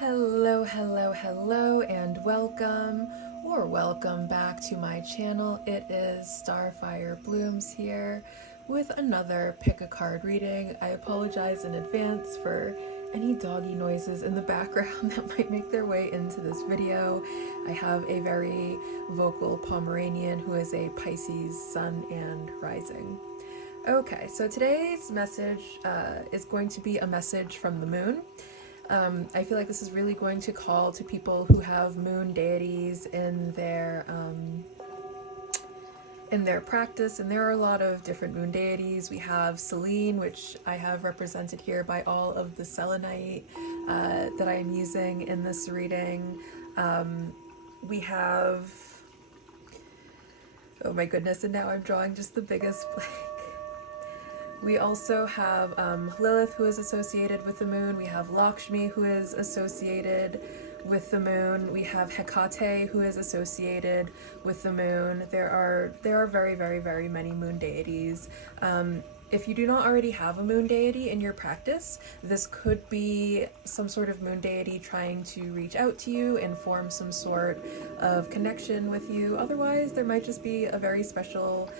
Hello, hello, hello, and welcome back to my channel. It is Starfire Blooms here with another pick a card reading. I apologize in advance for any doggy noises in the background that might make their way into this video. I have a very vocal Pomeranian who is a Pisces sun and rising. Okay, so today's message is going to be a message from the moon. I feel like this is really going to call to people who have moon deities in their practice, and there are a lot of different moon deities. We have Selene, which I have represented here by all of the selenite that I am using in this reading. We have, oh my goodness, and now I'm drawing just the biggest blank. We also have Lilith, who is associated with the moon. We have Lakshmi, who is associated with the moon. We have Hecate, who is associated with the moon. There are very, very, very many moon deities. If you do not already have a moon deity in your practice, this could be some sort of moon deity trying to reach out to you and form some sort of connection with you. Otherwise, there might just be a very special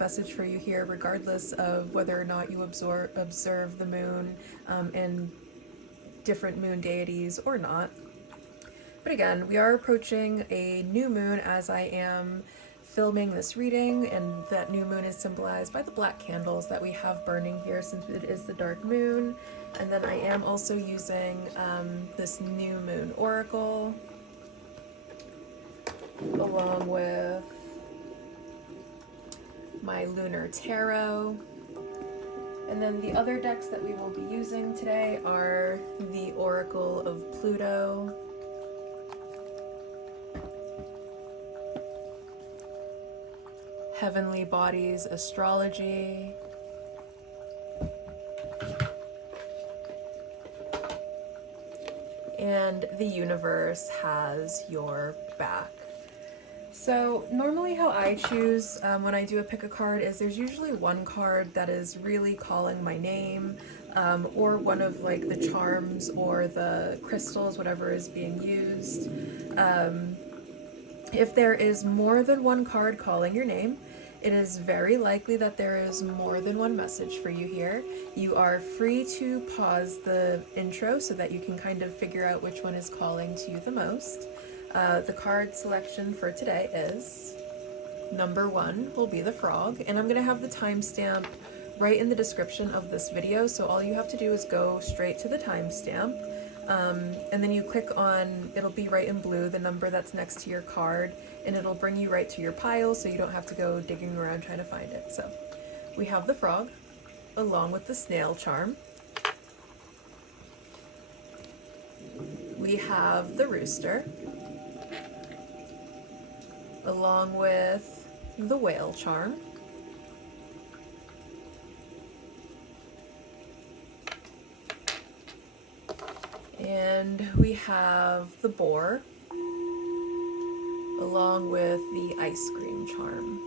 message for you here, regardless of whether or not you observe the moon and different moon deities or not. But again, we are approaching a new moon as I am filming this reading, and that new moon is symbolized by the black candles that we have burning here since it is the dark moon. And then I am also using this new moon oracle along with my lunar tarot. And then the other decks that we will be using today are the Oracle of Pluto, Heavenly Bodies Astrology, and the universe has your back. So normally how I choose when I do a pick a card is there's usually one card that is really calling my name, or one of like the charms or the crystals, whatever is being used. If there is more than one card calling your name, it is very likely that there is more than one message for you here. You are free to pause the intro so that you can kind of figure out which one is calling to you the most. The card selection for today is number 1 will be the frog, and I'm going to have the timestamp right in the description of this video, so all you have to do is go straight to the timestamp. And then you click on, it'll be right in blue, the number that's next to your card, and it'll bring you right to your pile so you don't have to go digging around trying to find it. So we have the frog along with the snail charm. We have the rooster along with the whale charm. And we have the boar along with the ice cream charm.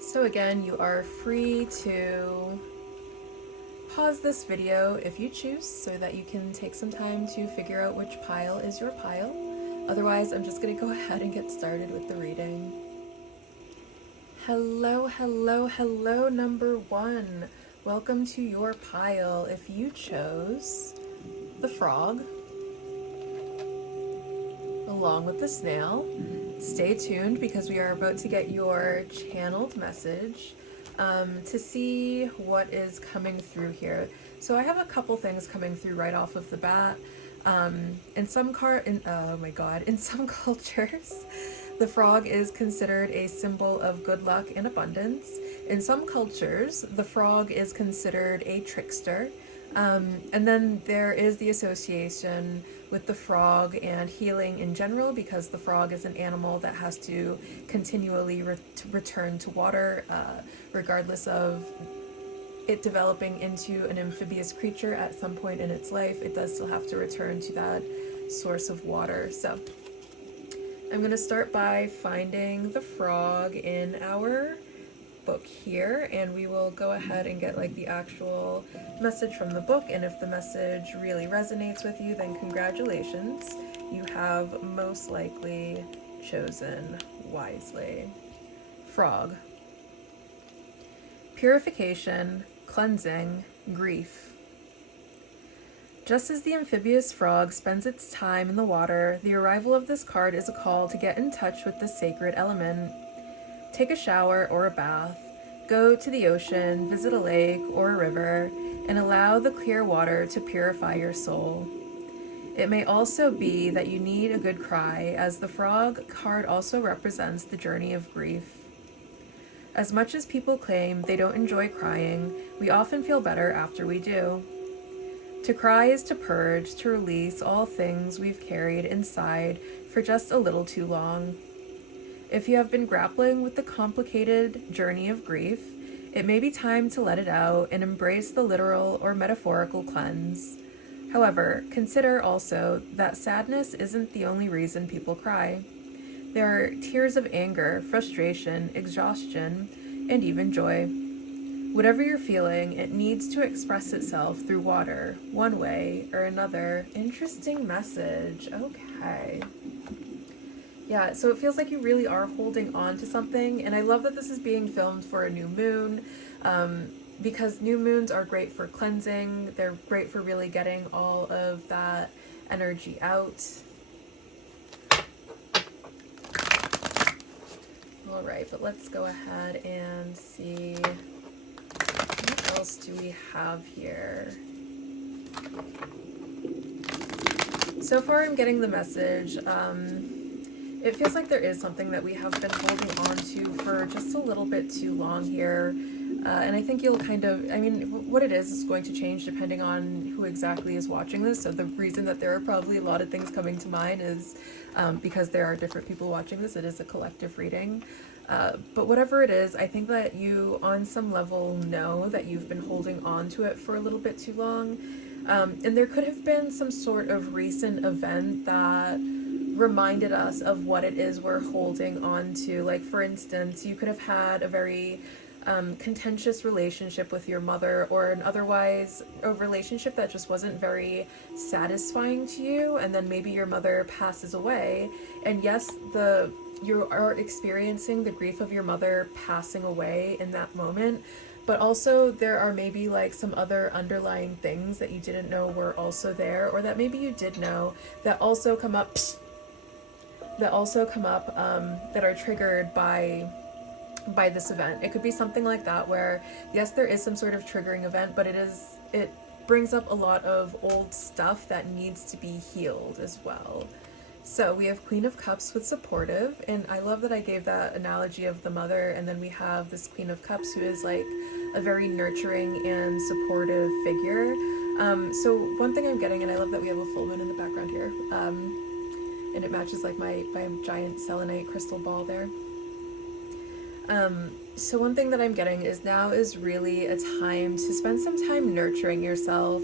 So again, you are free to pause this video if you choose so that you can take some time to figure out which pile is your pile. Otherwise, I'm just going to go ahead and get started with the reading. Hello, hello, hello, number 1. Welcome to your pile. If you chose the frog along with the snail, stay tuned because we are about to get your channeled message to see what is coming through here. So I have a couple things coming through right off of the bat. In some cultures, the frog is considered a symbol of good luck and abundance. In some cultures, the frog is considered a trickster. And then there is the association with the frog and healing in general, because the frog is an animal that has to continually return to water, regardless of it developing into an amphibious creature at some point in its life. It does still have to return to that source of water. So I'm going to start by finding the frog in our book here, and we will go ahead and get like the actual message from the book. And if the message really resonates with you, then congratulations. You have most likely chosen wisely. Frog. Purification, cleansing, grief. Just as the amphibious frog spends its time in the water, the arrival of this card is a call to get in touch with the sacred element. Take a shower or a bath, go to the ocean, visit a lake or a river, and allow the clear water to purify your soul. It may also be that you need a good cry, as the frog card also represents the journey of grief. As much as people claim they don't enjoy crying, we often feel better after we do. To cry is to purge, to release all things we've carried inside for just a little too long. If you have been grappling with the complicated journey of grief, it may be time to let it out and embrace the literal or metaphorical cleanse. However, consider also that sadness isn't the only reason people cry. There are tears of anger, frustration, exhaustion, and even joy. Whatever you're feeling, it needs to express itself through water, one way or another. Interesting message. Okay. Yeah, so it feels like you really are holding on to something, and I love that this is being filmed for a new moon, because new moons are great for cleansing. They're great for really getting all of that energy out. All right, but let's go ahead and see what else do we have here. So far I'm getting the message. It feels like there is something that we have been holding on to for just a little bit too long here. And I think you'll kind of, I mean, what it is going to change depending on who exactly is watching this. So the reason that there are probably a lot of things coming to mind is because there are different people watching this. It is a collective reading. But whatever it is, I think that you on some level know that you've been holding on to it for a little bit too long. And there could have been some sort of recent event that reminded us of what it is we're holding on to. Like, for instance, you could have had a very contentious relationship with your mother, or an otherwise a relationship that just wasn't very satisfying to you, and then maybe your mother passes away, and yes, you are experiencing the grief of your mother passing away in that moment, but also there are maybe like some other underlying things that you didn't know were also there, or that maybe you did know that also come up that are triggered by this event. It could be something like that, where yes, there is some sort of triggering event, but it brings up a lot of old stuff that needs to be healed as well. So we have Queen of Cups with supportive, and I love that I gave that analogy of the mother, and then we have this Queen of Cups who is like a very nurturing and supportive figure. So one thing I'm getting, and I love that we have a full moon in the background here, and it matches like my giant selenite crystal ball there. So one thing that I'm getting is now is really a time to spend some time nurturing yourself.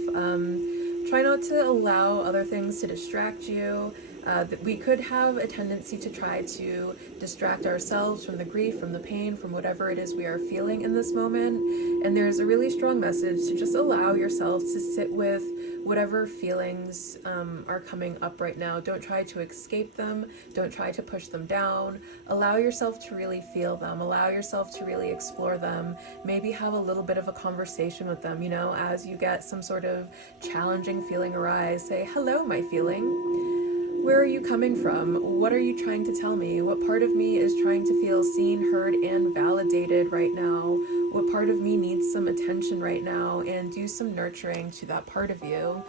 Try not to allow other things to distract you. That we could have a tendency to try to distract ourselves from the grief, from the pain, from whatever it is we are feeling in this moment. And there's a really strong message to just allow yourself to sit with whatever feelings are coming up right now. Don't try to escape them. Don't try to push them down. Allow yourself to really feel them. Allow yourself to really explore them. Maybe have a little bit of a conversation with them, you know, as you get some sort of challenging feeling arise. Say, hello, my feeling. Where are you coming from? What are you trying to tell me? What part of me is trying to feel seen, heard, and validated right now? What part of me needs some attention right now? And do some nurturing to that part of you.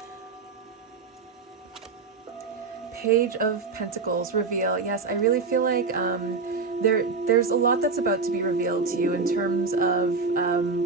Page of Pentacles, reveal. Yes, I really feel like there's a lot that's about to be revealed to you in terms of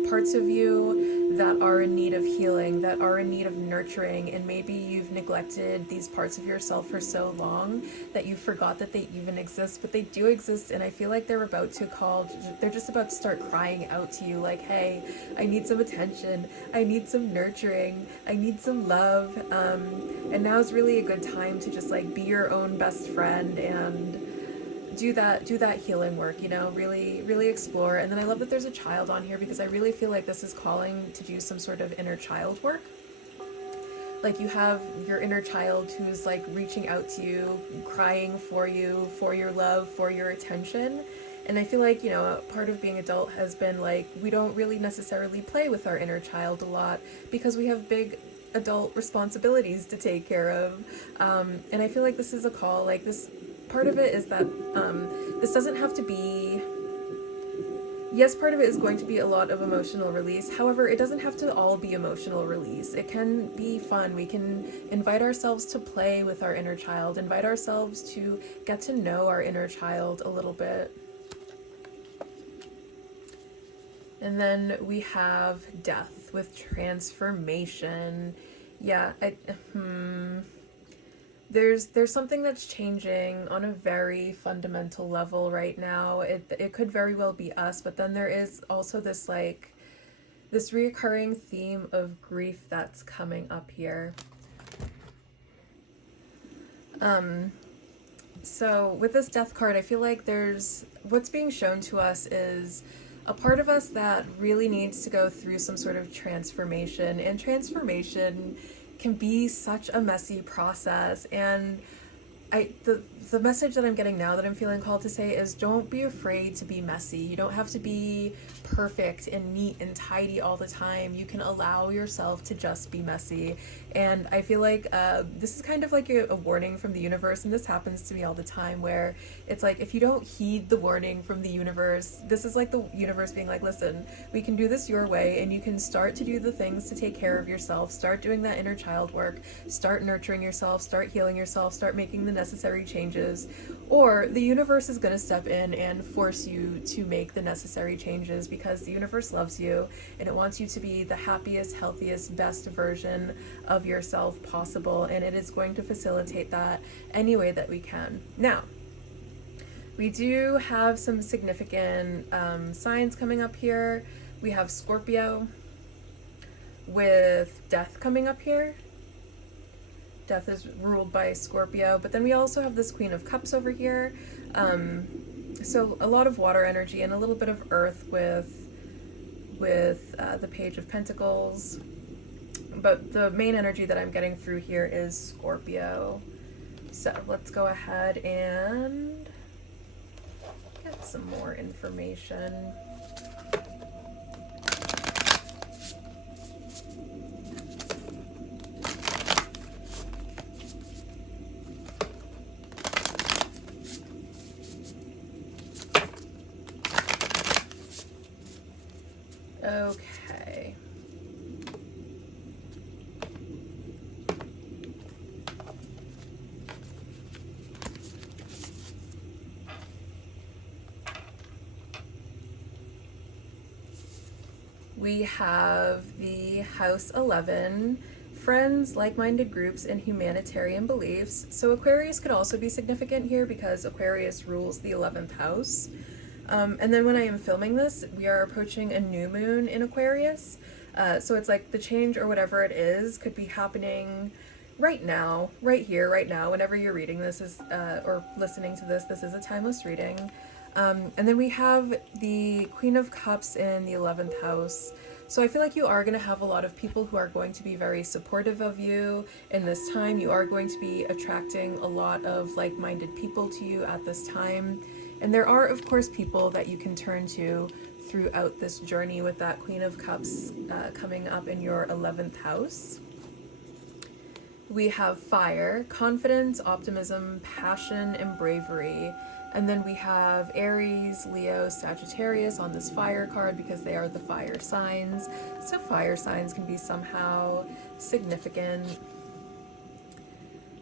parts of you that are in need of healing, that are in need of nurturing, and maybe you've neglected these parts of yourself for so long that you forgot that they even exist, but they do exist, and I feel like they're just about to start crying out to you like, hey, I need some attention, I need some nurturing, I need some love, and now is really a good time to just like be your own best friend and do that healing work, you know, really explore. And then I love that there's a child on here, because I really feel like this is calling to do some sort of inner child work. Like, you have your inner child who's like reaching out to you, crying for you, for your love, for your attention. And I feel like, you know, part of being adult has been like, we don't really necessarily play with our inner child a lot because we have big adult responsibilities to take care of. And I feel like this is a call, like, this part of it is that this doesn't have to be, yes, part of it is going to be a lot of emotional release. However, it doesn't have to all be emotional release. It can be fun. We can invite ourselves to play with our inner child, invite ourselves to get to know our inner child a little bit. And then we have death with transformation. Yeah, there's something that's changing on a very fundamental level right now. It could very well be us, but then there is also this like this reoccurring theme of grief that's coming up here. So with this death card, I feel like there's what's being shown to us is a part of us that really needs to go through some sort of transformation, and transformation can be such a messy process. And the message that I'm getting now that I'm feeling called to say is, don't be afraid to be messy. You don't have to be perfect and neat and tidy all the time. You can allow yourself to just be messy. And I feel like this is kind of like a warning from the universe, and this happens to me all the time, where it's like, if you don't heed the warning from the universe, this is like the universe being like, listen, we can do this your way, and you can start to do the things to take care of yourself, start doing that inner child work, start nurturing yourself, start healing yourself, start making the necessary changes, or the universe is going to step in and force you to make the necessary changes, because the universe loves you and it wants you to be the happiest, healthiest, best version of yourself possible, and it is going to facilitate that any way that we can. Now, we do have some significant signs coming up here. We have Scorpio with death coming up here. Death is ruled by Scorpio, but then we also have this Queen of Cups over here. So a lot of water energy and a little bit of earth with the Page of Pentacles. But the main energy that I'm getting through here is Scorpio. So let's go ahead and get some more information. Okay. We have the House 11, friends, like-minded groups, and humanitarian beliefs. So Aquarius could also be significant here because Aquarius rules the 11th house. And then when I am filming this, we are approaching a new moon in Aquarius. So it's like the change or whatever it is could be happening right now, right here, right now, whenever you're reading this is or listening to this is a timeless reading. And then we have the Queen of Cups in the 11th house. So I feel like you are going to have a lot of people who are going to be very supportive of you in this time. You are going to be attracting a lot of like-minded people to you at this time. And there are, of course, people that you can turn to throughout this journey with that Queen of Cups coming up in your 11th house. We have fire, confidence, optimism, passion, and bravery. And then we have Aries, Leo, Sagittarius on this fire card because they are the fire signs. So fire signs can be somehow significant.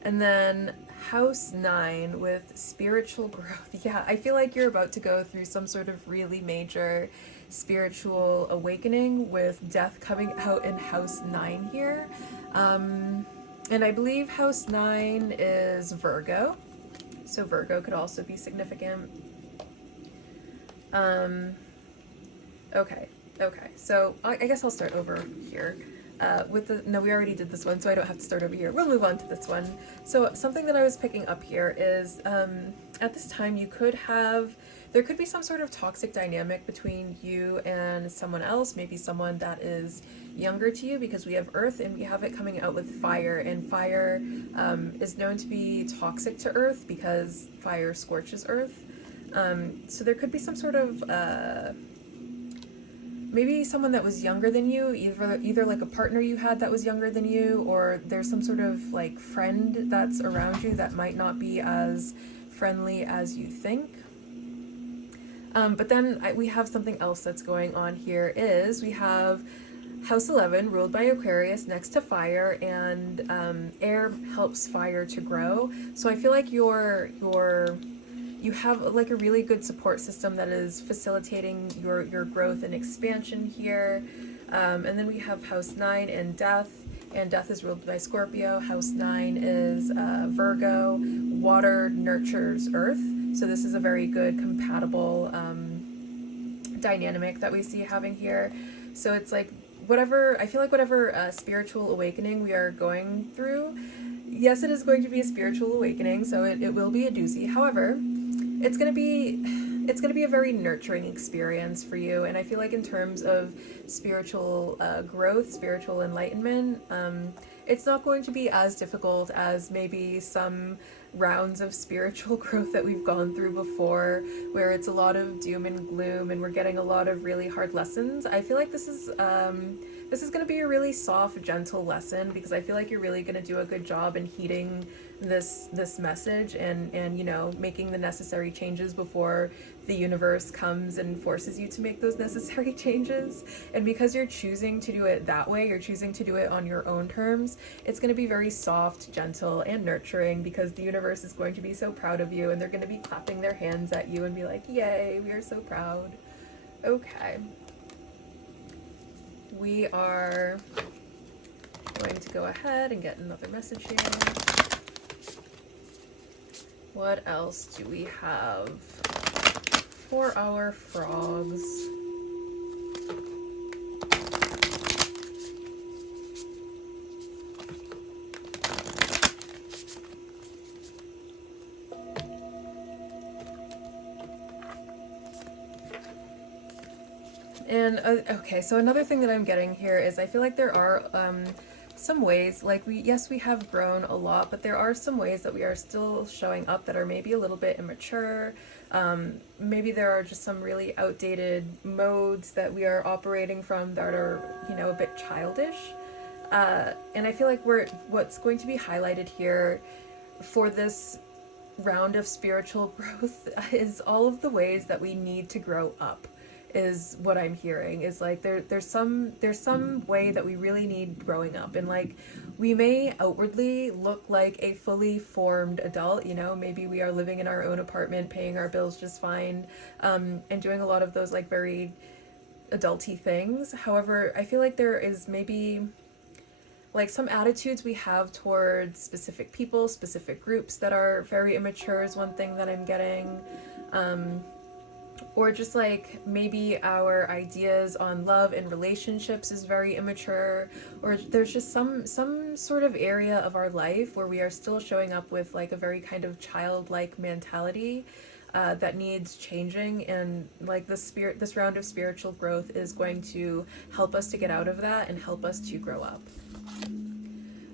And then House 9 with spiritual growth. Yeah, I feel like you're about to go through some sort of really major spiritual awakening with death coming out in House 9 here. And I believe House 9 is Virgo. So Virgo could also be significant. Okay. So I guess I'll start over here. No, we already did this one, so I don't have to start over here. We'll move on to this one. So something that I was picking up here is, at this time there could be some sort of toxic dynamic between you and someone else, maybe someone that is younger to you, because we have earth and we have it coming out with fire, and fire is known to be toxic to earth because fire scorches earth. So there could be some sort of maybe someone that was younger than you, either like a partner you had that was younger than you, or there's some sort of like friend that's around you that might not be as friendly as you think. But then we have something else that's going on here. We have House 11 ruled by Aquarius next to fire, and air helps fire to grow. So I feel like you have like a really good support system that is facilitating your growth and expansion here. And then we have House 9 and Death is ruled by Scorpio. House 9 is Virgo. Water nurtures earth. So this is a very good compatible dynamic that we see having here. So it's like whatever spiritual awakening we are going through, yes, it is going to be a spiritual awakening, so it will be a doozy. However, it's gonna be a very nurturing experience for you, and I feel like in terms of spiritual growth, spiritual enlightenment, it's not going to be as difficult as maybe some rounds of spiritual growth that we've gone through before, where it's a lot of doom and gloom and we're getting a lot of really hard lessons. I feel like this is going to be a really soft, gentle lesson, because I feel like you're really going to do a good job in heeding this message and making the necessary changes before the universe comes and forces you to make those necessary changes. And because you're choosing to do it that way, you're choosing to do it on your own terms, it's going to be very soft, gentle, and nurturing, because the universe is going to be so proud of you, and they're going to be clapping their hands at you and be like, yay, we are so proud. Okay. We are going to go ahead and get another message here. What else do we have for our frogs? And okay, so another thing that I'm getting here is I feel like there are some ways, like we have grown a lot, but there are some ways that we are still showing up that are maybe a little bit immature. Maybe there are just some really outdated modes that we are operating from that are, a bit childish. And I feel like what's going to be highlighted here for this round of spiritual growth is all of the ways that we need to grow up, is what I'm hearing. Is like there's some way that we really need growing up, and like we may outwardly look like a fully formed adult, maybe we are living in our own apartment, paying our bills just fine, and doing a lot of those like very adulty things. However, I feel like there is maybe like some attitudes we have towards specific people, specific groups that are very immature is one thing that I'm getting. Or just like maybe our ideas on love and relationships is very immature, or there's just some sort of area of our life where we are still showing up with like a very kind of childlike mentality that needs changing, and like this round of spiritual growth is going to help us to get out of that and help us to grow up.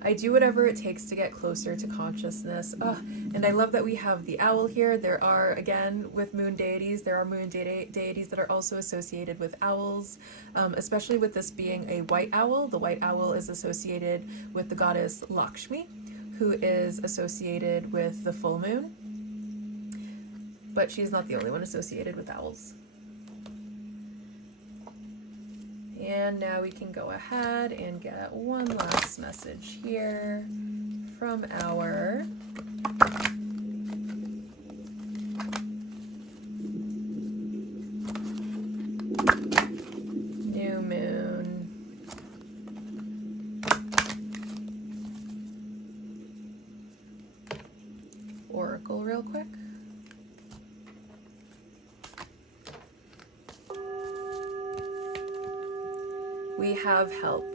I do whatever it takes to get closer to consciousness. And I love that we have the owl here. There are, again, with moon deities, there are moon deities that are also associated with owls, especially with this being a white owl. The white owl is associated with the goddess Lakshmi, who is associated with the full moon. But she's not the only one associated with owls. And now we can go ahead and get one last message here from our new moon. Oracle real quick. We have help.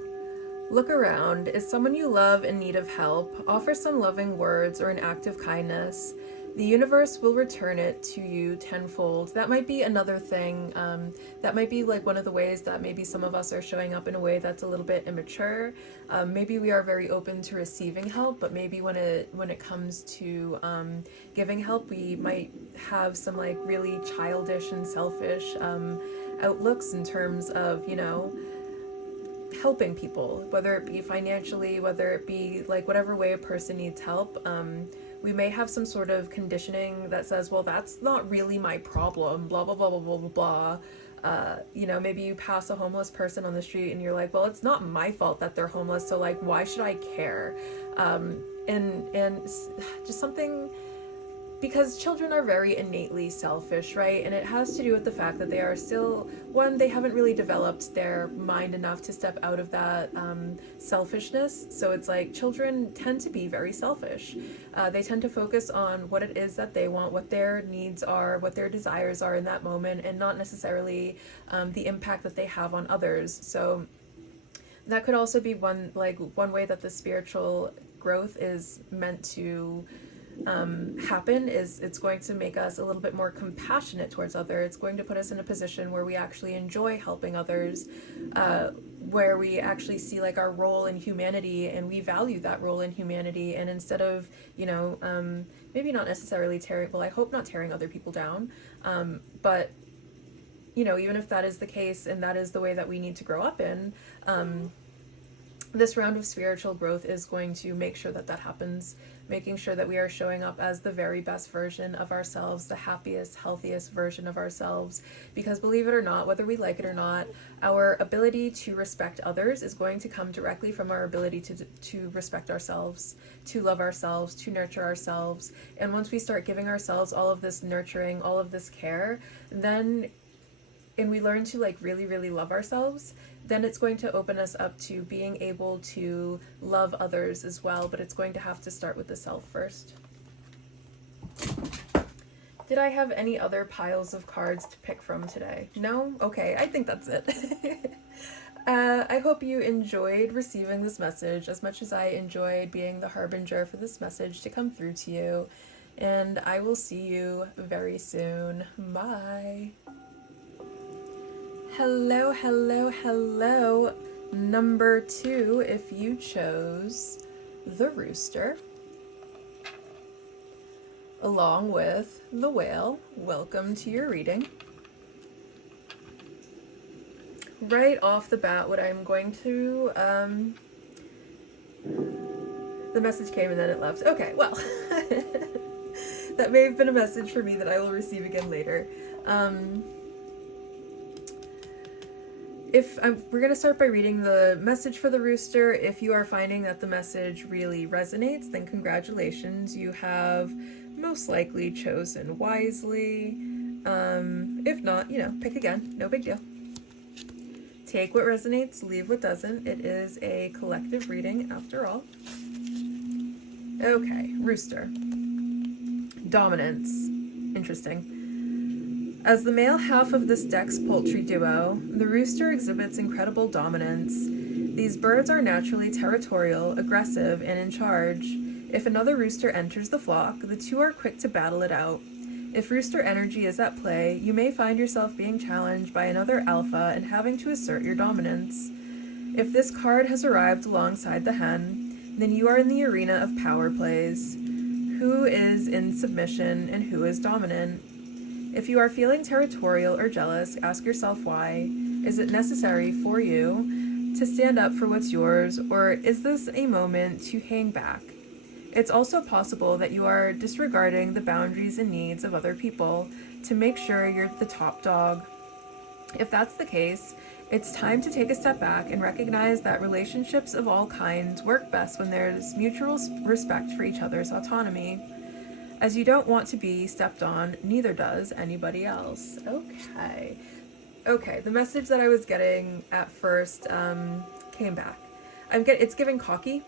Look around. Is someone you love in need of help? Offer some loving words or an act of kindness. The universe will return it to you tenfold. That might be another thing. That might be like one of the ways that maybe some of us are showing up in a way that's a little bit immature. Maybe we are very open to receiving help, but maybe when it comes to giving help, we might have some like really childish and selfish outlooks in terms of, you know, helping people, whether it be financially, whether it be like whatever way a person needs help. We may have some sort of conditioning that says, well, that's not really my problem, blah, blah, blah, blah, blah, blah, blah. You know, maybe you pass a homeless person on the street and you're like, well, it's not my fault that they're homeless, so like, why should I care? And just something, because children are very innately selfish, right? And it has to do with the fact that they are still, one, they haven't really developed their mind enough to step out of that selfishness. So it's like children tend to be very selfish. They tend to focus on what it is that they want, what their needs are, what their desires are in that moment, and not necessarily the impact that they have on others. So that could also be one way that the spiritual growth is meant to happen. Is it's going to make us a little bit more compassionate towards others. It's going to put us in a position where we actually enjoy helping others, where we actually see like our role in humanity and we value that role in humanity. And instead of, you know, maybe not necessarily tearing, well, I hope not tearing other people down, but you know, even if that is the case and that is the way that we need to grow up in, this round of spiritual growth is going to make sure that that happens, making sure that we are showing up as the very best version of ourselves, the happiest, healthiest version of ourselves. Because believe it or not, whether we like it or not, our ability to respect others is going to come directly from our ability to respect ourselves, to love ourselves, to nurture ourselves. And once we start giving ourselves all of this nurturing, all of this care, then, and we learn to like really, really love ourselves, then it's going to open us up to being able to love others as well, but it's going to have to start with the self first. Did I have any other piles of cards to pick from today? No? Okay, I think that's it. I hope you enjoyed receiving this message as much as I enjoyed being the harbinger for this message to come through to you. And I will see you very soon. Bye. Hello, hello, hello. Number 2, if you chose the rooster, along with the whale, welcome to your reading. Right off the bat, what I'm going to, the message came and then it left. Okay, well, that may have been a message for me that I will receive again later. We're going to start by reading the message for the rooster. If you are finding that the message really resonates, then congratulations. You have most likely chosen wisely. If not, you know, pick again. No big deal. Take what resonates, leave what doesn't. It is a collective reading after all. Okay, rooster. Dominance. Interesting. As the male half of this deck's poultry duo, the rooster exhibits incredible dominance. These birds are naturally territorial, aggressive, and in charge. If another rooster enters the flock, the two are quick to battle it out. If rooster energy is at play, you may find yourself being challenged by another alpha and having to assert your dominance. If this card has arrived alongside the hen, then you are in the arena of power plays. Who is in submission and who is dominant? If you are feeling territorial or jealous, ask yourself why. Is it necessary for you to stand up for what's yours, or is this a moment to hang back? It's also possible that you are disregarding the boundaries and needs of other people to make sure you're the top dog. If that's the case, it's time to take a step back and recognize that relationships of all kinds work best when there's mutual respect for each other's autonomy. As you don't want to be stepped on, neither does anybody else. Okay, the message that I was getting at first came back. It's giving cocky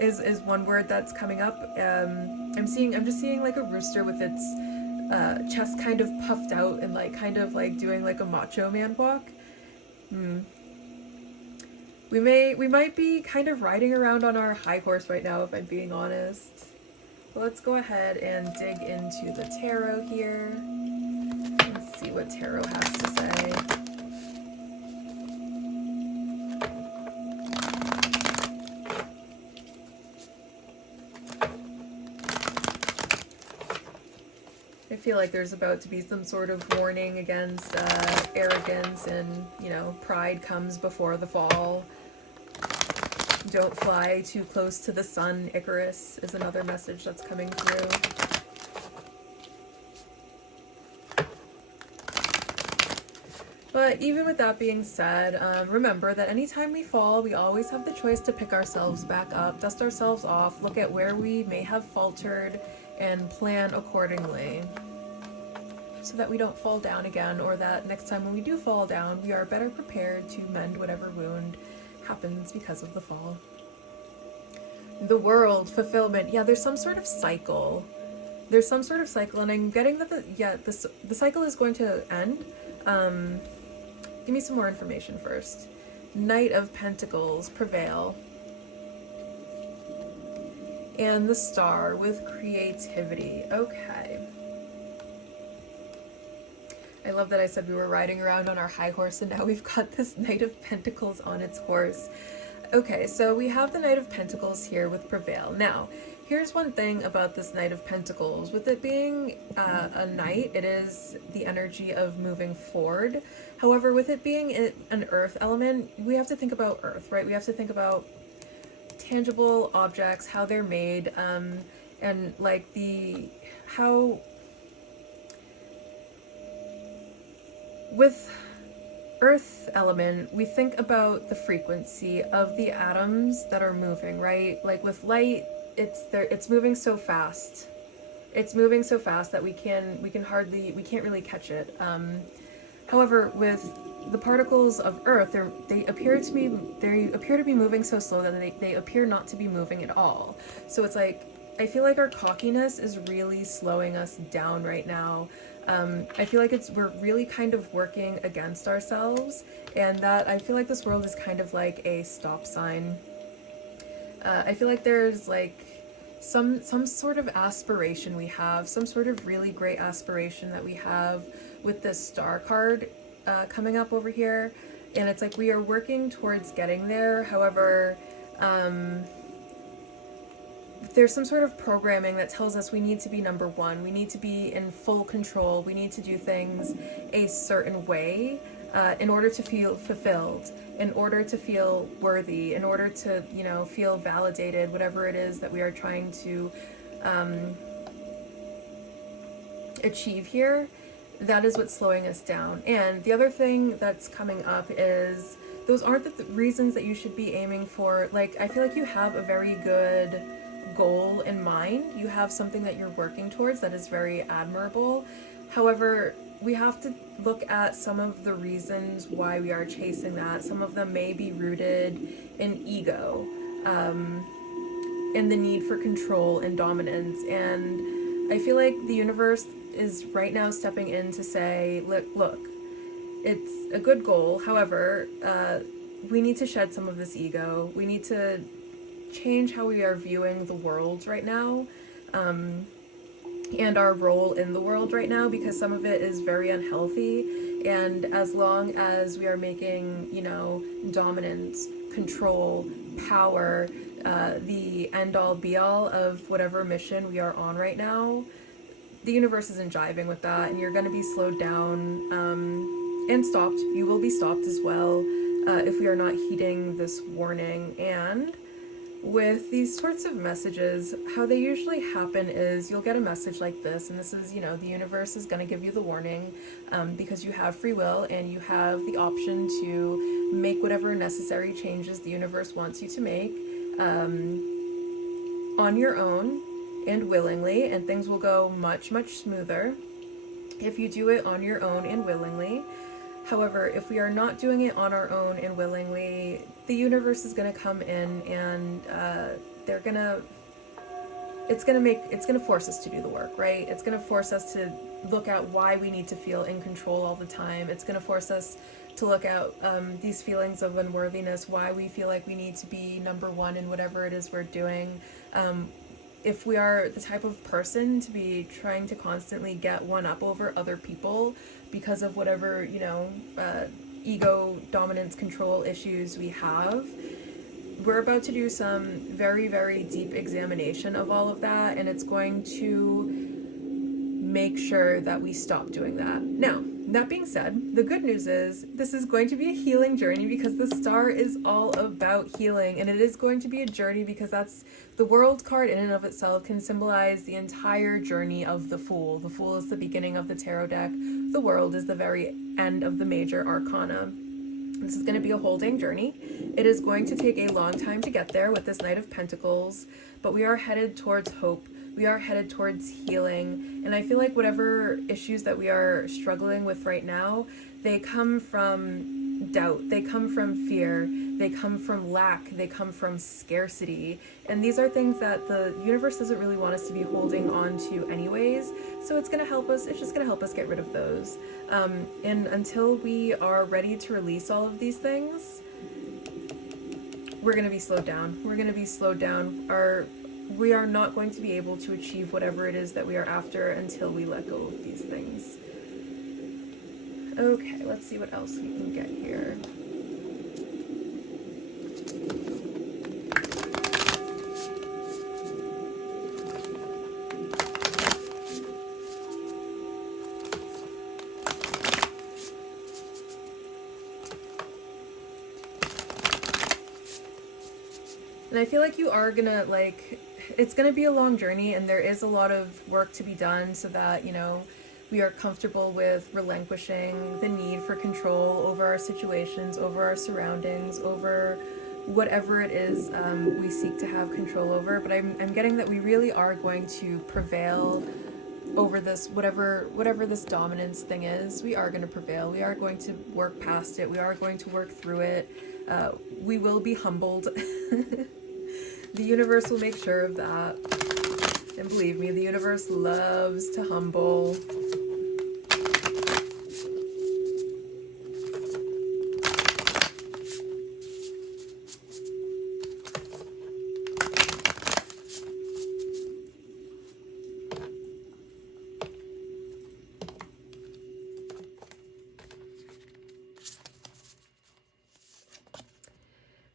is one word that's coming up. I'm just seeing like a rooster with its chest kind of puffed out and like kind of like doing like a macho man walk. We might be kind of riding around on our high horse right now, if I'm being honest. Let's go ahead and dig into the tarot here and see what tarot has to say. I feel like there's about to be some sort of warning against arrogance and, you know, pride comes before the fall. Don't fly too close to the sun. Icarus is another message that's coming through. But even with that being said, remember that anytime we fall, we always have the choice to pick ourselves back up, dust ourselves off, look at where we may have faltered, and plan accordingly. So that we don't fall down again, or that next time when we do fall down, we are better prepared to mend whatever wound happens because of the fall. The world, fulfillment. Yeah, there's some sort of cycle. There's some sort of cycle, and I'm getting that the cycle is going to end. Give me some more information first. Knight of Pentacles, prevail. And the Star with creativity. Okay. I love that I said we were riding around on our high horse and now we've got this Knight of Pentacles on its horse. Okay, so we have the Knight of Pentacles here with prevail. Now, here's one thing about this Knight of Pentacles. With it being a knight, it is the energy of moving forward. However, with it being an earth element, we have to think about earth, right? We have to think about tangible objects, how they're made, and like how with earth element, we think about the frequency of the atoms that are moving, right? Like with light, it's moving so fast. It's moving so fast that we can't really catch it. However, with the particles of Earth, they appear to be moving so slow that they appear not to be moving at all. So it's like, I feel like our cockiness is really slowing us down right now. I feel like we're really kind of working against ourselves, and that I feel like this world is kind of like a stop sign. I feel like there's like some sort of aspiration we have, some sort of really great aspiration that we have with this Star card coming up over here, and it's like we are working towards getting there. However, there's some sort of programming that tells us we need to be number one, we need to be in full control, we need to do things a certain way in order to feel fulfilled, in order to feel worthy, in order to, you know, feel validated, whatever it is that we are trying to achieve here. That is what's slowing us down. And the other thing that's coming up is those aren't the reasons that you should be aiming for. Like, I feel like you have a very good goal in mind. You have something that you're working towards that is very admirable. However, we have to look at some of the reasons why we are chasing that. Some of them may be rooted in ego, in the need for control and dominance. And I feel like the universe is right now stepping in to say, look, it's a good goal. However, we need to shed some of this ego. We need to change how we are viewing the world right now, and our role in the world right now, because some of it is very unhealthy. And as long as we are making, you know, dominance, control, power, the end-all be-all of whatever mission we are on right now, the universe isn't jiving with that, and you're going to be slowed down and stopped. You will be stopped as well if we are not heeding this warning. And with these sorts of messages, how they usually happen is you'll get a message like this, and this is, you know, the universe is going to give you the warning because you have free will and you have the option to make whatever necessary changes the universe wants you to make on your own and willingly, and things will go much, much smoother if you do it on your own and willingly. However, if we are not doing it on our own and willingly, the universe is going to come in and it's going to force us to do the work, right? It's going to force us to look at why we need to feel in control all the time. It's going to force us to look at these feelings of unworthiness, why we feel like we need to be number one in whatever it is we're doing. if we are the type of person to be trying to constantly get one up over other people because of whatever, ego, dominance, control issues we have, we're about to do some very, very deep examination of all of that, and it's going to make sure that we stop doing that. Now, that being said, the good news is this is going to be a healing journey, because the star is all about healing, and it is going to be a journey because that's the World card in and of itself can symbolize the entire journey of the Fool. The Fool is the beginning of the tarot deck. The World is the very end of the major arcana. This is going to be a whole dang journey. It is going to take a long time to get there with this Knight of Pentacles, but we are headed towards hope. We are headed towards healing. And I feel like whatever issues that we are struggling with right now, they come from doubt. They come from fear. They come from lack. They come from scarcity. And these are things that the universe doesn't really want us to be holding on to anyways. So it's going to help us. It's just going to help us get rid of those. And until we are ready to release all of these things, we're going to be slowed down. We're going to be slowed down. We are not going to be able to achieve whatever it is that we are after until we let go of these things. Okay, let's see what else we can get here. And I feel like you are gonna, it's gonna be a long journey, and there is a lot of work to be done so that, we are comfortable with relinquishing the need for control over our situations, over our surroundings, over whatever it is we seek to have control over. But I'm getting that we really are going to prevail over this, whatever this dominance thing is. We are going to prevail. We are going to work past it. We are going to work through it. We will be humbled. The universe will make sure of that. And believe me, the universe loves to humble.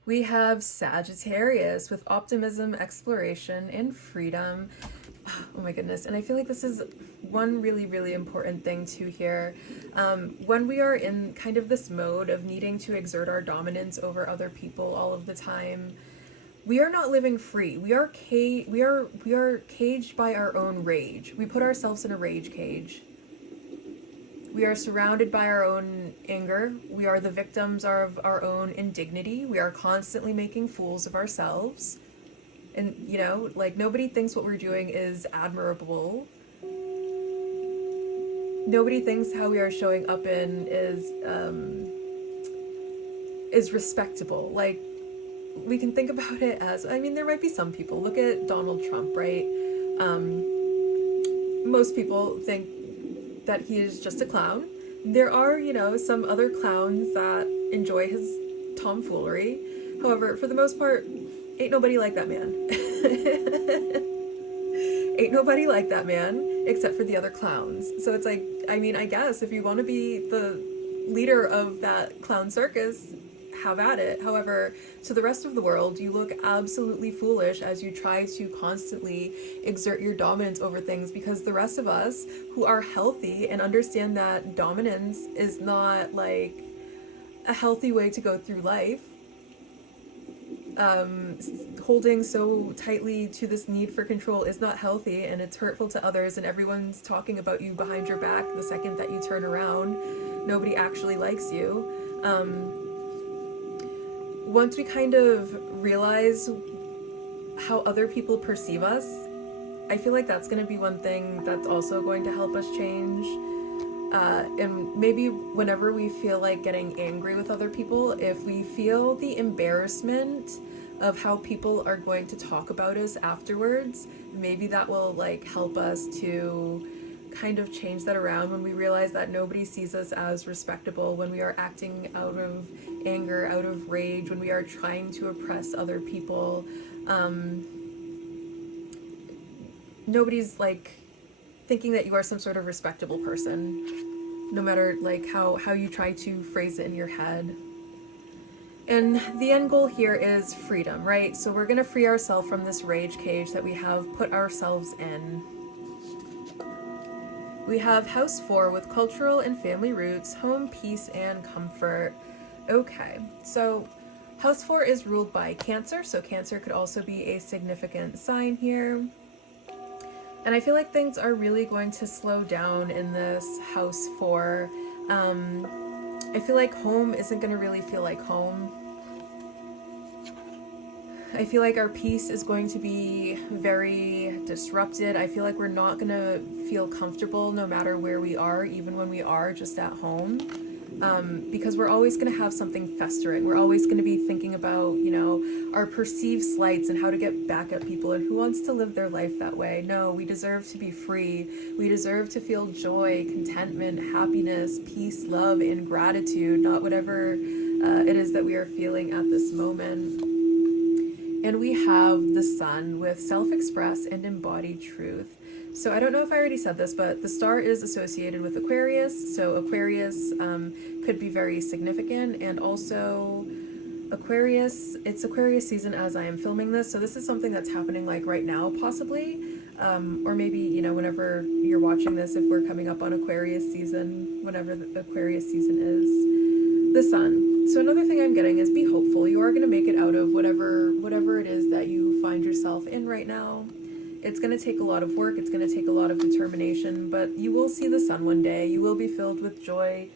We have Sagittarius with optimism, exploration, and freedom. Oh my goodness. And I feel like this is one really, really important thing to hear. When we are in kind of this mode of needing to exert our dominance over other people all of the time, we are not living free. We are caged by our own rage. We put ourselves in a rage cage. We are surrounded by our own anger. We are the victims of our own indignity. We are constantly making fools of ourselves. And, nobody thinks what we're doing is admirable. Nobody thinks how we are showing up in is respectable. We can think about it as, there might be some people. Look at Donald Trump, right? Most people think that he is just a clown. There are, some other clowns that enjoy his tomfoolery. However, for the most part, ain't nobody like that man. Ain't nobody like that man, except for the other clowns. So it's I guess if you want to be the leader of that clown circus, have at it. However, to the rest of the world, you look absolutely foolish as you try to constantly exert your dominance over things, because the rest of us who are healthy and understand that dominance is not a healthy way to go through life, holding so tightly to this need for control is not healthy, and it's hurtful to others, and everyone's talking about you behind your back the second that you turn around. Nobody actually likes you. Once we kind of realize how other people perceive us, I feel like that's going to be one thing that's also going to help us change. And maybe whenever we feel like getting angry with other people, if we feel the embarrassment of how people are going to talk about us afterwards, maybe that will help us to kind of change that around when we realize that nobody sees us as respectable, when we are acting out of anger, out of rage, when we are trying to oppress other people. nobody's like thinking that you are some sort of respectable person, no matter like how you try to phrase it in your head. And the end goal here is freedom, right? So we're going to free ourselves from this rage cage that we have put ourselves in. We have House 4 with cultural and family roots, home, peace, and comfort. Okay, so House 4 is ruled by Cancer, so Cancer could also be a significant sign here. And I feel like things are really going to slow down in this House 4. I feel like home isn't going to really feel like home. I feel like our peace is going to be very disrupted. I feel like we're not going to feel comfortable no matter where we are, even when we are just at home. Because we're always going to have something festering. We're always going to be thinking about, you know, our perceived slights and how to get back at people, and who wants to live their life that way? No, we deserve to be free. We deserve to feel joy, contentment, happiness, peace, love, and gratitude, not whatever it is that we are feeling at this moment. And we have the Sun with self-express and embodied truth. So I don't know if I already said this, but the star is associated with Aquarius. So Aquarius could be very significant. And also Aquarius, it's Aquarius season as I am filming this. So this is something that's happening like right now, possibly. Or maybe, you know, whenever you're watching this, if we're coming up on Aquarius season, whenever the Aquarius season is. The Sun. So another thing I'm getting is be hopeful. You are going to make it out of whatever it is that you find yourself in right now. It's going to take a lot of work. It's going to take a lot of determination, but you will see the sun one day. You will be filled with joy.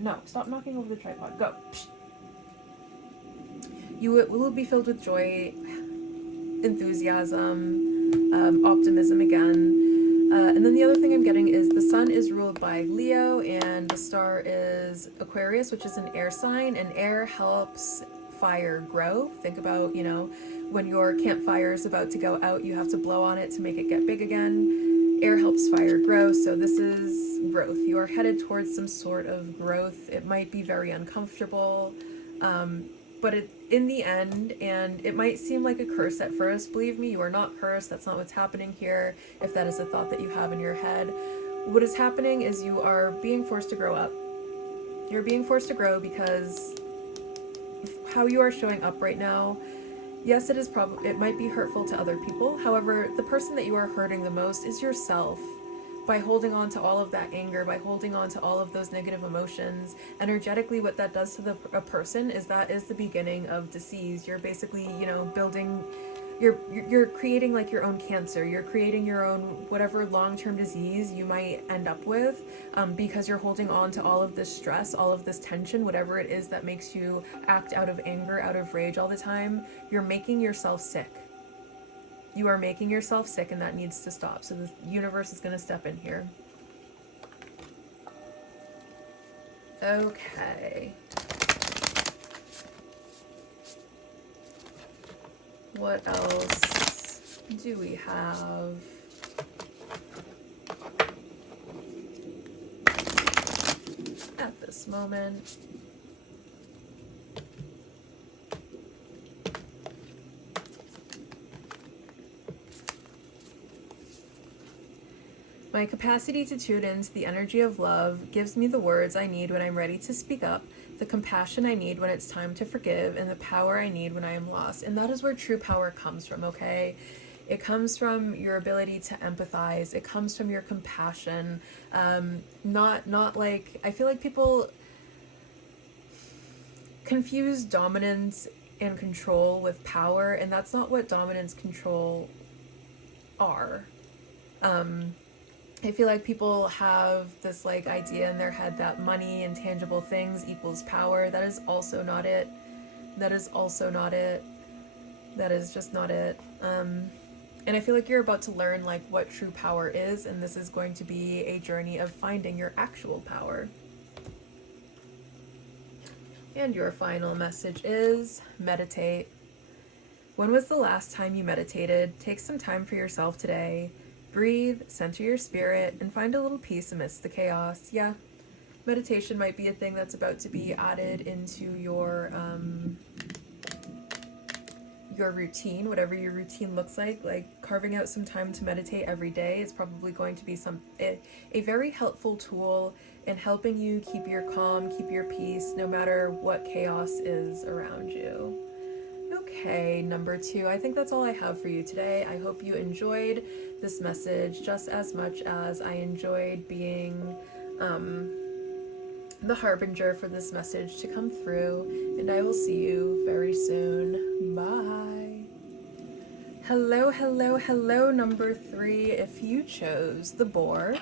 No, stop knocking over the tripod. Go. You will be filled with joy, enthusiasm, optimism again. And then the other thing I'm getting is the sun is ruled by Leo and the star is Aquarius, which is an air sign, and air helps fire grow. Think about, you know, when your campfire is about to go out, you have to blow on it to make it get big again. Air helps fire grow, so this is growth. You are headed towards some sort of growth. It might be very uncomfortable, but in the end, and it might seem like a curse at first, believe me, you are not cursed. That's not what's happening here, if that is a thought that you have in your head. What is happening is you are being forced to grow up. You're being forced to grow because how you are showing up right now, yes, it might be hurtful to other people. However, the person that you are hurting the most is yourself. By holding on to all of that anger, by holding on to all of those negative emotions, energetically what that does to a person is that is the beginning of disease. You're basically, you know, you're creating like your own cancer. You're creating your own whatever long-term disease you might end up with, because you're holding on to all of this stress, all of this tension, whatever it is that makes you act out of anger, out of rage all the time. You're making yourself sick. You are making yourself sick, and that needs to stop. So the universe is going to step in here. Okay. What else do we have? At this moment. My capacity to tune into the energy of love gives me the words I need when I'm ready to speak up, the compassion I need when it's time to forgive, and the power I need when I am lost. And that is where true power comes from, okay? It comes from your ability to empathize. It comes from your compassion. Not like, I feel like people confuse dominance and control with power, and that's not what dominance, control are. I feel like people have this like idea in their head that money and tangible things equals power. That is also not it. That is also not it. That is just not it. And I feel like you're about to learn like what true power is, and this is going to be a journey of finding your actual power. And your final message is meditate. When was the last time you meditated? Take some time for yourself today. Breathe, center your spirit, and find a little peace amidst the chaos. Yeah, meditation might be a thing that's about to be added into your your routine, whatever your routine looks like carving out some time to meditate every day is probably going to be a very helpful tool in helping you keep your calm, keep your peace, no matter what chaos is around you. Okay, number 2, I think that's all I have for you today. I hope you enjoyed this message just as much as I enjoyed being the harbinger for this message to come through, and I will see you very soon. Bye. Hello, hello, hello, number 3. If you chose the boar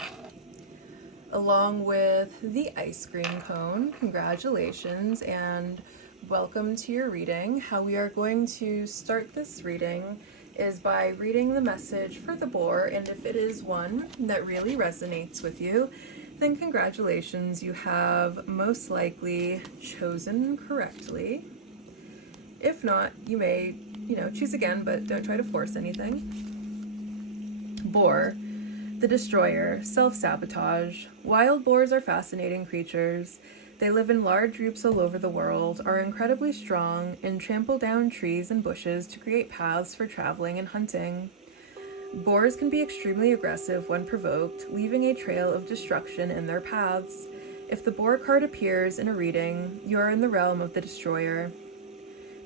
along with the ice cream cone, congratulations and welcome to your reading. How we are going to start this reading is by reading the message for the boar, and if it is one that really resonates with you, then congratulations, you have most likely chosen correctly. If not, you may, choose again, but don't try to force anything. Boar, the destroyer, self-sabotage. Wild boars are fascinating creatures. They live in large groups all over the world, are incredibly strong, and trample down trees and bushes to create paths for traveling and hunting. Boars can be extremely aggressive when provoked, leaving a trail of destruction in their paths. If the boar card appears in a reading, you are in the realm of the destroyer.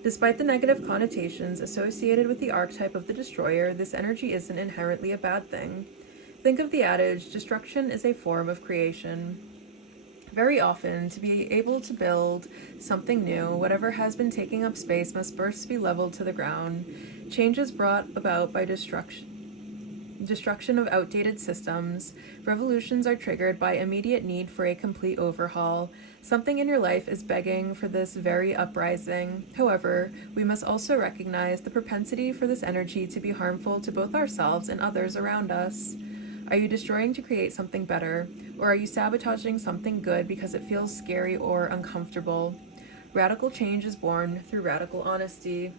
Despite the negative connotations associated with the archetype of the destroyer, this energy isn't inherently a bad thing. Think of the adage, destruction is a form of creation. Very often, to be able to build something new, whatever has been taking up space must first be leveled to the ground. Change is brought about by destruction of outdated systems. Revolutions are triggered by immediate need for a complete overhaul. Something in your life is begging for this very uprising. However, we must also recognize the propensity for this energy to be harmful to both ourselves and others around us. Are you destroying to create something better, or are you sabotaging something good because it feels scary or uncomfortable? Radical change is born through radical honesty.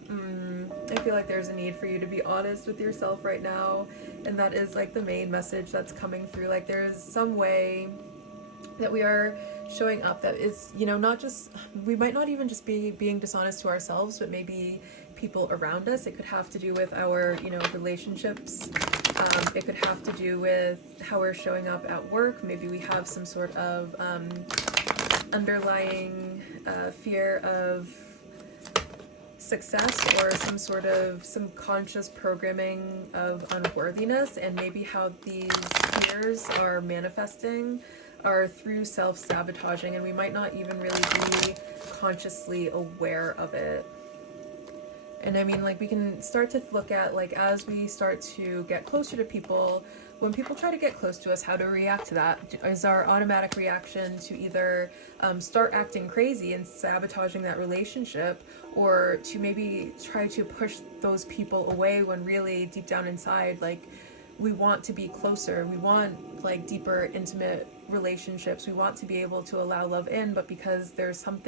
I feel like there's a need for you to be honest with yourself right now, and that is like the main message that's coming through. Like there's some way that we are showing up that is, not just, we might not even just be being dishonest to ourselves, but maybe people around us. It could have to do with our, relationships. It could have to do with how we're showing up at work. Maybe we have some sort of underlying fear of success, or some conscious programming of unworthiness, and maybe how these fears are manifesting are through self-sabotaging, and we might not even really be consciously aware of it. And I mean, like, we can start to look at, like, as we start to get closer to people, when people try to get close to us, how to react to that. Is our automatic reaction to either start acting crazy and sabotaging that relationship, or to maybe try to push those people away when really deep down inside, like, we want to be closer, we want like deeper, intimate relationships, we want to be able to allow love in, but because there's some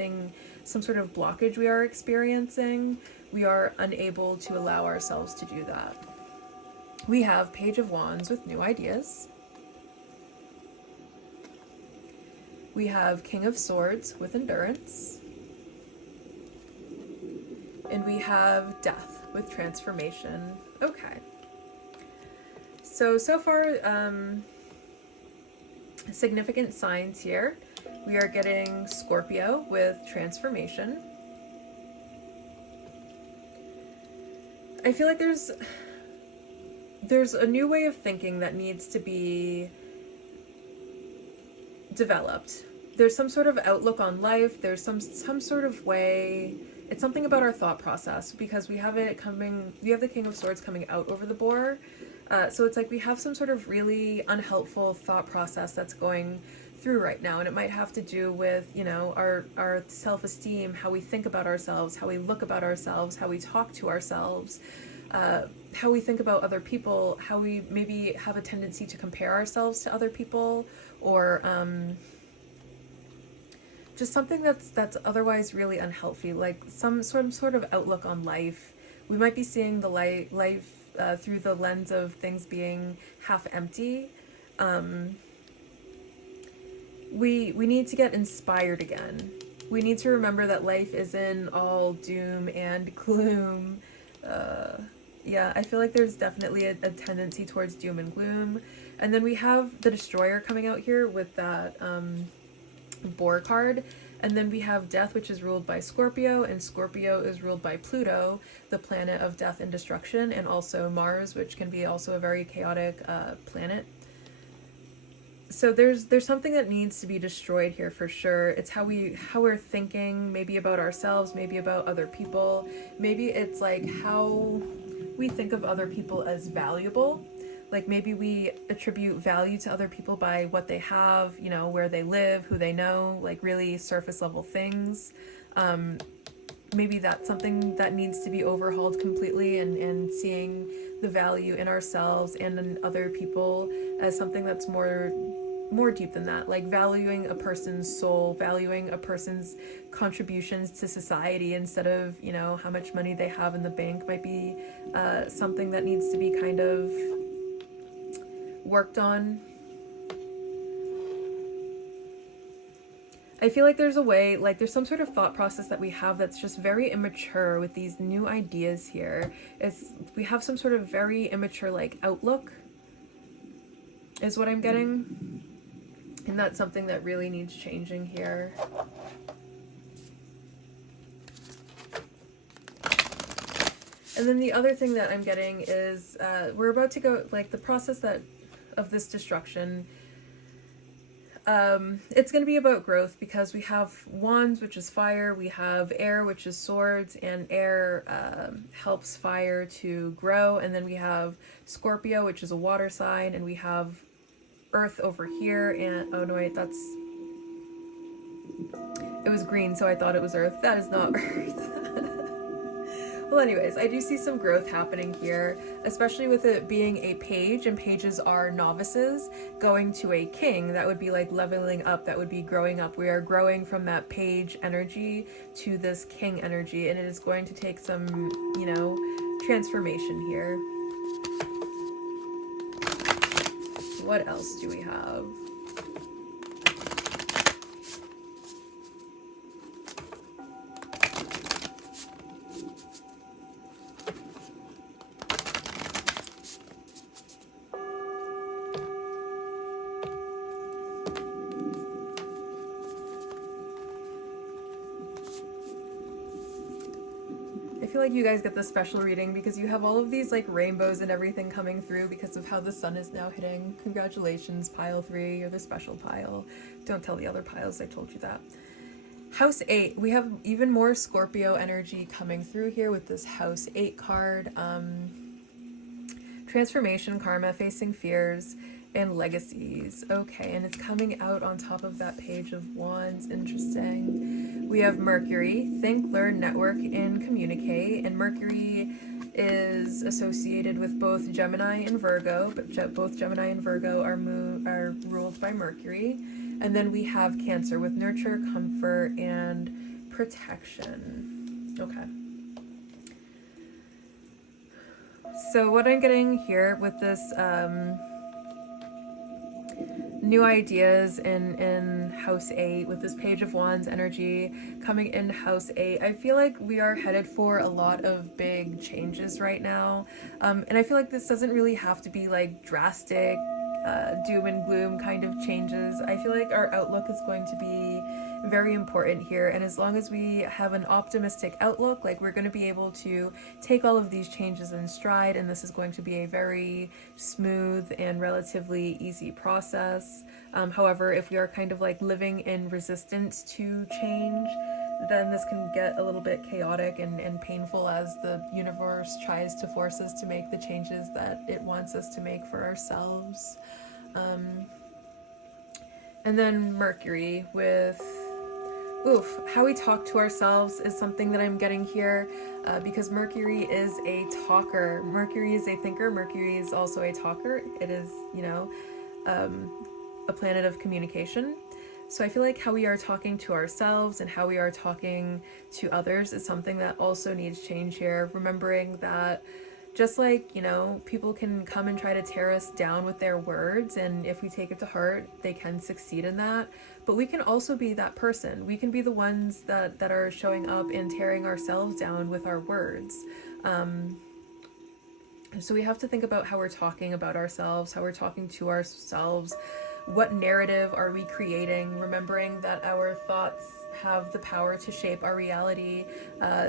sort of blockage we are experiencing, we are unable to allow ourselves to do that. We have Page of Wands with new ideas. We have King of Swords with endurance. And we have Death with transformation. Okay. So far, significant signs here. We are getting Scorpio with transformation. I feel like there's a new way of thinking that needs to be developed. There's some sort of outlook on life. There's some sort of way. It's something about our thought process, because we have the King of Swords coming out over the boar. So it's like we have some sort of really unhelpful thought process that's going through right now, and it might have to do with, our self-esteem, how we think about ourselves, how we look about ourselves, how we talk to ourselves, how we think about other people, how we maybe have a tendency to compare ourselves to other people, or just something that's otherwise really unhealthy, like some sort of outlook on life. We might be seeing the life through the lens of things being half empty. We need to get inspired again. We need to remember that life isn't all doom and gloom. Yeah, I feel like there's definitely a tendency towards doom and gloom. And then we have the Destroyer coming out here with that Boar card. And then we have Death, which is ruled by Scorpio, and Scorpio is ruled by Pluto, the planet of death and destruction, and also Mars, which can be also a very chaotic planet. So there's something that needs to be destroyed here for sure. It's how we're thinking, maybe about ourselves, maybe about other people. Maybe it's like how we think of other people as valuable. Like maybe we attribute value to other people by what they have, you know, where they live, who they know, like really surface level things. Maybe that's something that needs to be overhauled completely, and seeing the value in ourselves and in other people as something that's more deep than that, like valuing a person's soul, valuing a person's contributions to society instead of, you know, how much money they have in the bank might be something that needs to be kind of worked on. I feel like there's a way, like there's some sort of thought process that we have that's just very immature with these new ideas here. We have some sort of very immature like outlook is what I'm getting. And that's something that really needs changing here. And then the other thing that I'm getting is we're about to go, like the process of this destruction, it's going to be about growth, because we have wands, which is fire, we have air, which is swords, and air helps fire to grow, and then we have Scorpio, which is a water sign, and we have earth over here, and oh no wait, it was green, so I thought it was earth. That is not earth. Well, anyways, I do see some growth happening here, especially with it being a page, and pages are novices going to a king. That would be like leveling up, that would be growing up. We are growing from that page energy to this king energy, and it is going to take some, you know, transformation here. What else do we have? I feel like you guys get the special reading because you have all of these like rainbows and everything coming through because of how the sun is now hitting. Congratulations, pile 3, you're the special pile. Don't tell the other piles I told you that. House 8, we have even more Scorpio energy coming through here with this House 8 card. Transformation, karma, facing fears, and legacies. Okay, and it's coming out on top of that page of wands. Interesting. We have Mercury, think, learn, network, and communicate. And Mercury is associated with both Gemini and Virgo, but both Gemini and Virgo are ruled by Mercury. And then we have Cancer with nurture, comfort, and protection. Okay. So what I'm getting here with this new ideas in House 8, with this Page of Wands energy coming in House 8, I feel like we are headed for a lot of big changes right now. And I feel like this doesn't really have to be like drastic doom and gloom kind of changes. I feel like our outlook is going to be very important here, and as long as we have an optimistic outlook, like we're going to be able to take all of these changes in stride, and this is going to be a very smooth and relatively easy process. However, if we are kind of like living in resistance to change, then this can get a little bit chaotic and painful as the universe tries to force us to make the changes that it wants us to make for ourselves. And then Mercury with how we talk to ourselves is something that I'm getting here, because Mercury is a talker. Mercury is a thinker. Mercury is also a talker. It is, you know, a planet of communication. So I feel like how we are talking to ourselves and how we are talking to others is something that also needs change here. Remembering that just like, you know, people can come and try to tear us down with their words, and if we take it to heart, they can succeed in that. But we can also be that person. We can be the ones that are showing up and tearing ourselves down with our words. So we have to think about how we're talking about ourselves, how we're talking to ourselves, what narrative are we creating, remembering that our thoughts have the power to shape our reality.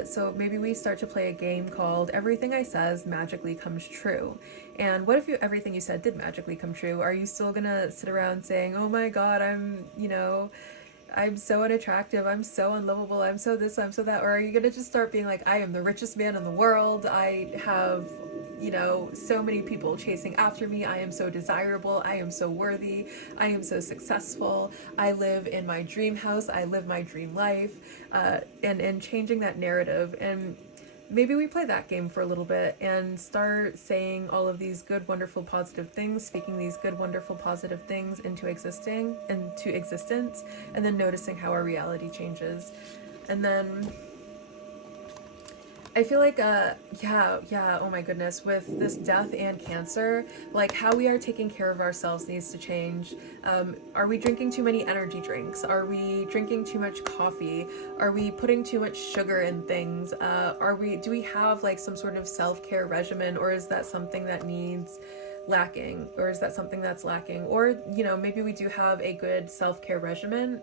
So maybe we start to play a game called Everything I Says Magically Comes True. And what if everything you said did magically come true? Are you still gonna sit around saying, oh my god, I'm so unattractive, I'm so unlovable, I'm so this, I'm so that? Or are you gonna just start being like, I am the richest man in the world, I have, so many people chasing after me, I am so desirable, I am so worthy, I am so successful, I live in my dream house, I live my dream life, and changing that narrative. And maybe we play that game for a little bit and start saying all of these good, wonderful, positive things, speaking these good, wonderful, positive things into existence, and then noticing how our reality changes. And then I feel like, oh my goodness, with this death and cancer, like how we are taking care of ourselves needs to change. Are we drinking too many energy drinks? Are we drinking too much coffee? Are we putting too much sugar in things? Do we have like some sort of self-care regimen, or is that something that needs lacking? Or is that something that's lacking? Or, maybe we do have a good self-care regimen.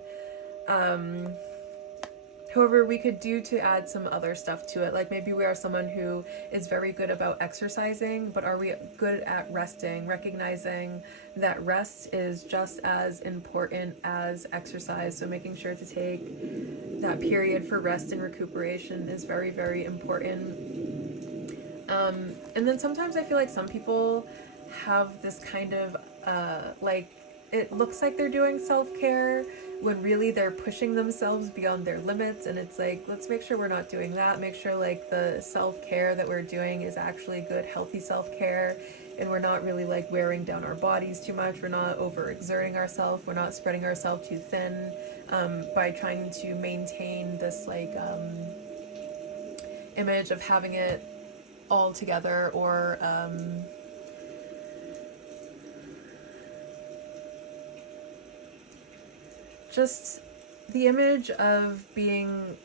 However, we could do to add some other stuff to it. Like maybe we are someone who is very good about exercising, but are we good at resting? Recognizing that rest is just as important as exercise. So making sure to take that period for rest and recuperation is very, very important. And then sometimes I feel like some people have this kind of it looks like they're doing self-care when really they're pushing themselves beyond their limits, and it's like, let's make sure we're not doing that. Make sure like the self-care that we're doing is actually good, healthy self-care, and we're not really like wearing down our bodies too much. We're not overexerting ourselves. We're not spreading ourselves too thin by trying to maintain this image of having it all together, or just the image of being,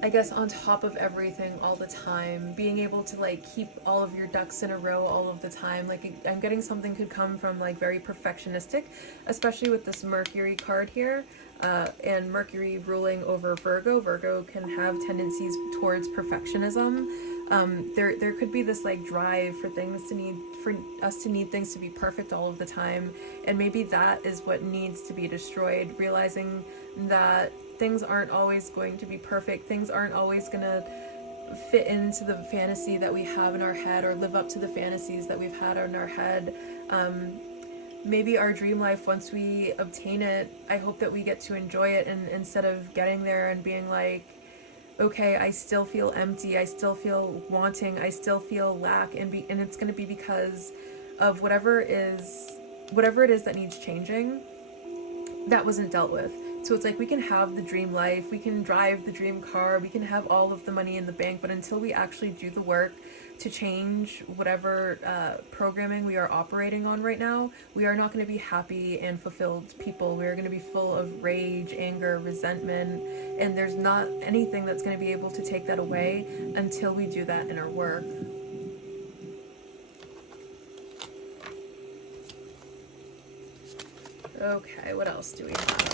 I guess, on top of everything all the time, being able to like keep all of your ducks in a row all of the time. Like I'm getting something could come from like very perfectionistic, especially with this Mercury card here, and Mercury ruling over Virgo. Virgo can have tendencies towards perfectionism. There could be this like drive for us to need things to be perfect all of the time, and maybe that is what needs to be destroyed. Realizing that things aren't always going to be perfect, things aren't always gonna fit into the fantasy that we have in our head, or live up to the fantasies that we've had in our head. Maybe our dream life, once we obtain it, I hope that we get to enjoy it, and instead of getting there and being like, okay, I still feel empty, I still feel wanting, I still feel lack, and it's going to be because of whatever it is that needs changing that wasn't dealt with. So it's like we can have the dream life, we can drive the dream car, we can have all of the money in the bank, but until we actually do the work to change whatever programming we are operating on right now, we are not going to be happy and fulfilled people. We are going to be full of rage, anger, resentment, and there's not anything that's going to be able to take that away until we do that inner work. Okay, what else do we have?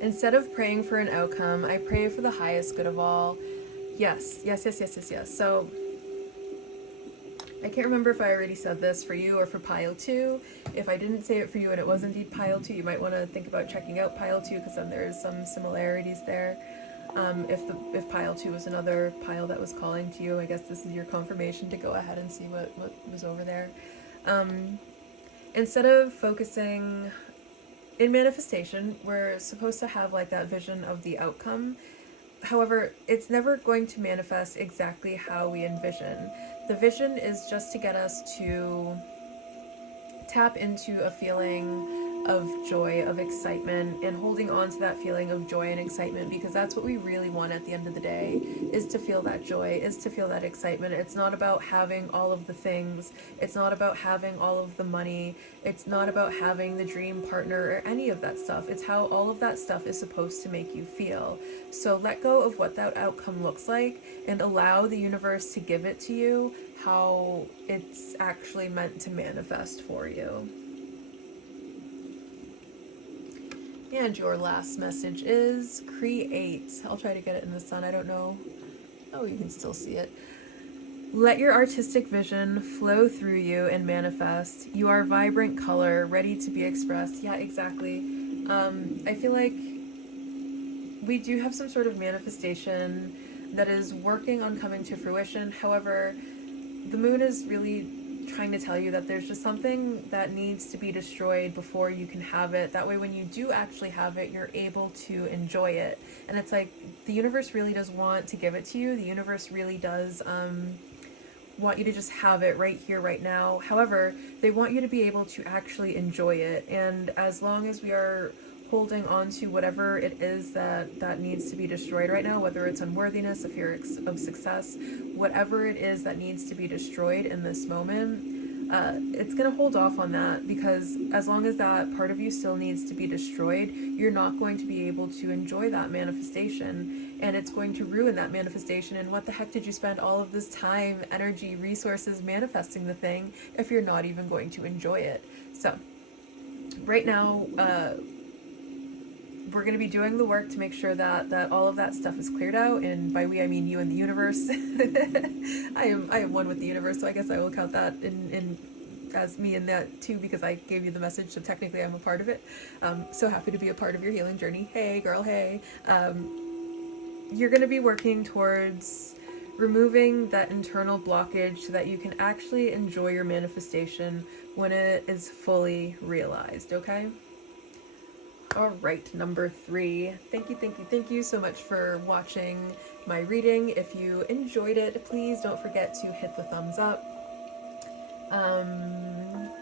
Instead of praying for an outcome, I pray for the highest good of all. Yes. So, I can't remember if I already said this for you or for pile 2. If I didn't say it for you and it was indeed pile 2, you might want to think about checking out pile 2, because then there's some similarities there. If pile 2 was another pile that was calling to you, I guess this is your confirmation to go ahead and see what was over there. Instead of focusing... In manifestation, we're supposed to have like that vision of the outcome. However, it's never going to manifest exactly how we envision. The vision is just to get us to tap into a feeling of joy, of excitement, and holding on to that feeling of joy and excitement, because that's what we really want at the end of the day, is to feel that joy, is to feel that excitement. It's not about having all of the things, it's not about having all of the money, it's not about having the dream partner or any of that stuff. It's how all of that stuff is supposed to make you feel. So let go of what that outcome looks like and allow the universe to give it to you how it's actually meant to manifest for you. And your last message is create. I'll try to get it in the sun. I don't know. Oh, you can still see it. Let your artistic vision flow through you and manifest. You are vibrant color, ready to be expressed. Yeah, exactly. I feel like we do have some sort of manifestation that is working on coming to fruition. However, the moon is really trying to tell you that there's just something that needs to be destroyed before you can have it. That way, when you do actually have it, you're able to enjoy it. And it's like the universe really does want to give it to you. The universe really does want you to just have it right here, right now. However, they want you to be able to actually enjoy it. And as long as we are holding on to whatever it is that needs to be destroyed right now, whether it's unworthiness, a fear of success, whatever it is that needs to be destroyed in this moment, it's going to hold off on that, because as long as that part of you still needs to be destroyed, you're not going to be able to enjoy that manifestation, and it's going to ruin that manifestation. And what the heck did you spend all of this time, energy, resources manifesting the thing if you're not even going to enjoy it? So right now, we're going to be doing the work to make sure that all of that stuff is cleared out, and by we I mean you and the universe. I am one with the universe, so I guess I will count that in as me in that too, because I gave you the message, so technically I'm a part of it. So happy to be a part of your healing journey. Hey girl, hey. You're going to be working towards removing that internal blockage so that you can actually enjoy your manifestation when it is fully realized, okay? All right, number 3. Thank you so much for watching my reading. If you enjoyed it, please don't forget to hit the thumbs up.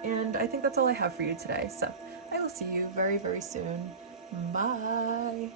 And I think that's all I have for you today. So I will see you very, very soon. Bye.